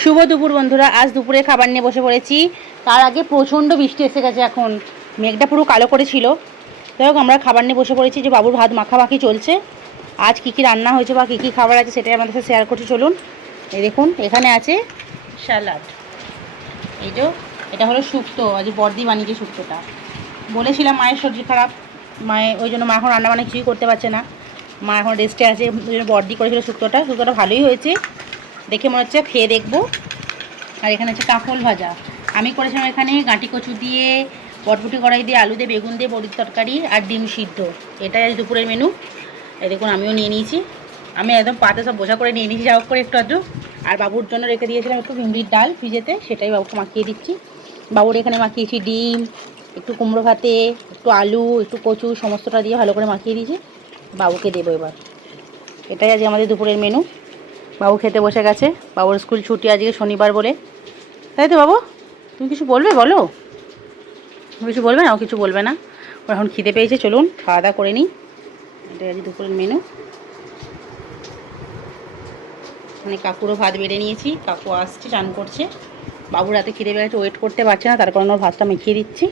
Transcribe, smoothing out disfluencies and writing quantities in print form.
শুভ দুপুর বন্ধুরা, আজ দুপুরে খাবার নিয়ে বসে পড়েছি। তার আগে প্রচণ্ড বৃষ্টি এসে গেছে, এখন মেঘটা পুরো কালো করেছিল। যাই হোক, আমরা খাবার নিয়ে বসে পড়েছি, যে বাবুর ভাত মাখামাখি চলছে। আজ কী কী রান্না হয়েছে বা কী কী খাবার আছে সেটাই আমাদের সাথে শেয়ার করছি, চলুন। এই দেখুন, এখানে আছে স্যালাড। এই যে এটা হলো শুক্তো, আজ বর্দি বানিয়েছে শুক্তোটা। বলেছিলাম মায়ের শরীর খারাপ, ওই জন্য মা এখন রান্নাবান্না কিছুই করতে পারছে না, মা এখন রেস্টে আছে, ওই জন্য বর্দি করেছিল শুক্তোটা ভালোই হয়েছে, দেখে মনে হচ্ছে, খেয়ে দেখবো। আর এখানে হচ্ছে কাঁকল ভাজা, আমি করেছিলাম এখানে গাঁটি কচু দিয়ে, বটবুটি কড়াই দিয়ে, আলু দিয়ে, বেগুন দিয়ে বড়ির তরকারি আর ডিম সিদ্ধ। এটাই আজ দুপুরের মেনু। এই দেখুন, আমিও নিয়ে নিয়েছি, আমি একদম পাতে সব বোঝা করে নিয়ে নিয়েছি, যা হোক করে একটু আধটু। আর বাবুর জন্য রেখে দিয়েছিলাম একটু ভিন্ডির ডাল ভিজেতে, সেটাই বাবুকে মাখিয়ে দিচ্ছি। বাবুর এখানে মাখিয়েছি ডিম, একটু কুমড়ো ভাতে, একটু আলু, একটু কচু, সমস্তটা দিয়ে ভালো করে মাখিয়ে দিয়েছি, বাবুকে দেবো এবার। এটাই আজ আমাদের দুপুরের মেনু। বাবু খেতে বসে গেছে, বাবুর স্কুল ছুটি আজকে শনিবার বলে, তাই তো বাবু? তুমি কিছু বলবে, বলো। কিছু বলবে না, ও কিছু বলবে না, ওর এখন খিদে পেয়েছে, চলুন খাওয়া দাওয়া করে নিই। এটাই আজ দুপুরের মেনু। মানে কাকুরও ভাত বেড়ে নিয়েছি, কাকু আসছে, চান করছে। বাবুর রাতে খিদে পেয়েছে, ওয়েট করতে পারছে না, তার কারণে ওর ভাতটা মেখিয়ে দিচ্ছি।